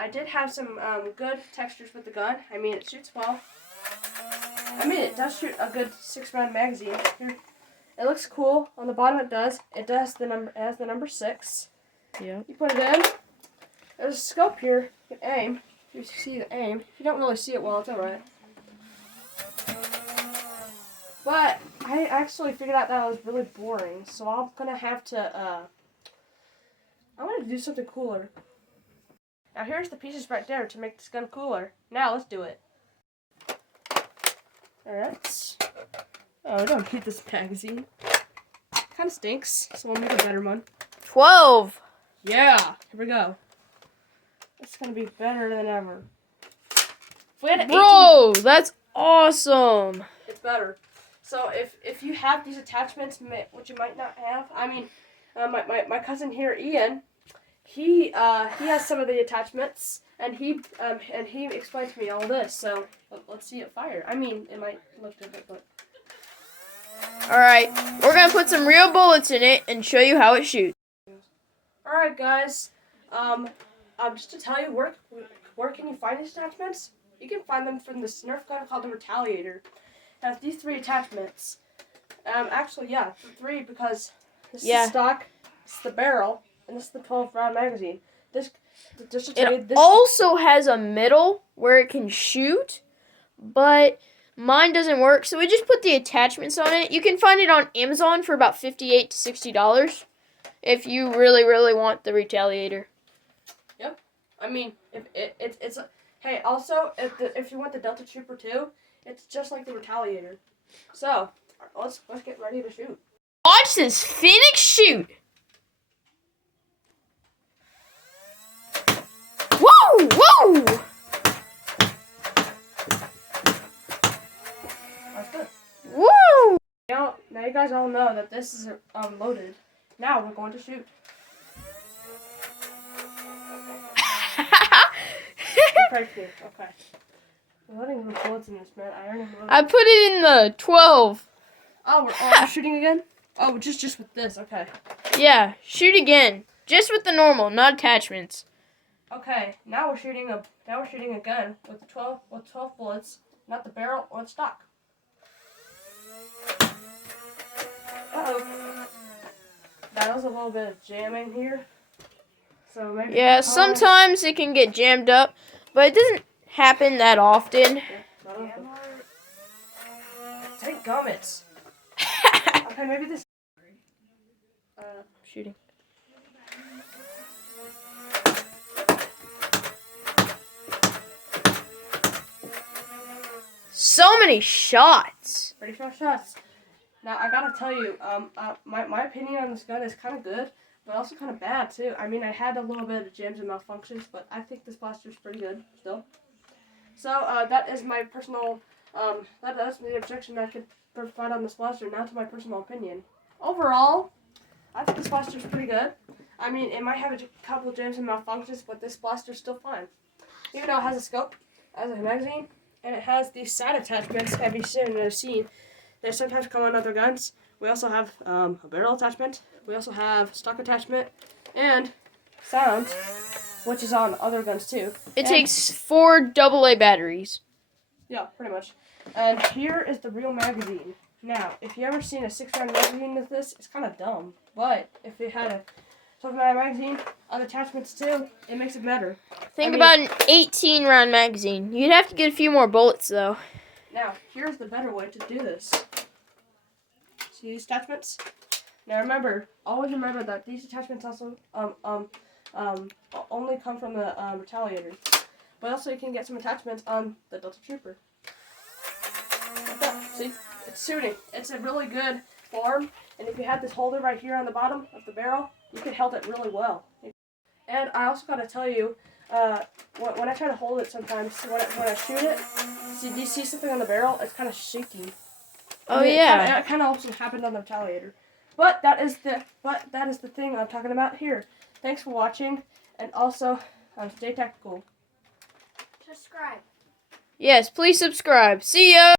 I did have some good textures with the gun. I mean, it shoots well. I mean, it does shoot a good 6-round magazine. Here, it looks cool. On the bottom, it does. It does the number. It has the number 6. Yeah. You put it in. There's a scope here. You can aim. You see the aim. If you don't really see it well, it's alright. But I actually figured out that was really boring, so I'm gonna have to. I want to do something cooler. Now here's the pieces right there to make this gun cooler. Now let's do it. Alright. Oh, don't keep this magazine. Kind of stinks, so we'll make a better one. 12. Yeah, here we go. It's gonna be better than ever. If we had an Bro, that's awesome. it's better. So if you have these attachments, which you might not have, I mean, my cousin here, Ian, he has some of the attachments, and he explained to me all this. So let's see it fire. I mean, it might look different, but. Alright, we're going to put some real bullets in it and show you how it shoots. Alright guys, just to tell you, where can you find these attachments? You can find them from this Nerf gun called the Retaliator. It has these 3 attachments. Actually, yeah, 3 because this is stock, this is the barrel, and this is the 12-round magazine. It also has a middle where it can shoot, but mine doesn't work, so we just put the attachments on it. You can find it on Amazon for about $58 to $60 if you really, really want the Retaliator. Yep. I mean, hey, also, if you want the Delta Trooper too, it's just like the Retaliator. So, let's get ready to shoot. Watch this Phoenix shoot. Woo! Woo! That's good. Woo! Now you guys all know that this is loaded. Now we're going to shoot. Okay. I'm loading the bullets in this, man. I put it in the 12. Oh, we're shooting again? Oh, just with this. Okay. Yeah, shoot again. Just with the normal, not attachments. Okay. Now we're shooting a gun with 12 bullets, not the barrel or the stock. Uh-oh. That was a little bit of jamming here. So maybe sometimes it can get jammed up, but it doesn't happen that often. Take gummits. Okay, maybe this. Shooting. So many shots. Ready for shots. Now I gotta tell you, my opinion on this gun is kind of good, but also kind of bad too. I mean, I had a little bit of jams and malfunctions, but I think this blaster is pretty good still. So that is my personal, that's the objection I could provide on this blaster. Now to my personal opinion. Overall, I think this blaster is pretty good. I mean, it might have a couple of jams and malfunctions, but this blaster is still fine. Even though it has a scope, it has a magazine, and it has these side attachments have you seen. They sometimes come on other guns. We also have a barrel attachment. We also have stock attachment and sound, which is on other guns too. It takes 4 AA batteries. Yeah, pretty much. And here is the real magazine. Now, if you ever seen a 6-round magazine with this, it's kind of dumb. But if it had a 12-round magazine, other attachments too, it makes it better. Think about an 18-round magazine. You'd have to get a few more bullets though. Now, here's the better way to do this. See these attachments? Now remember, always remember that these attachments also only come from the Retaliator. But also you can get some attachments on the Delta Trooper. Like that. See? It's shooting. It's a really good form. And if you had this holder right here on the bottom of the barrel, you could hold it really well. And I also gotta tell you, when I try to hold it sometimes, when I shoot it, do you see something on the barrel? It's kind of shaky. Oh yeah. It kind of also happened on the Retaliator. But that is the thing I'm talking about here. Thanks for watching, and also stay tactical. Subscribe. Yes, please subscribe. See ya.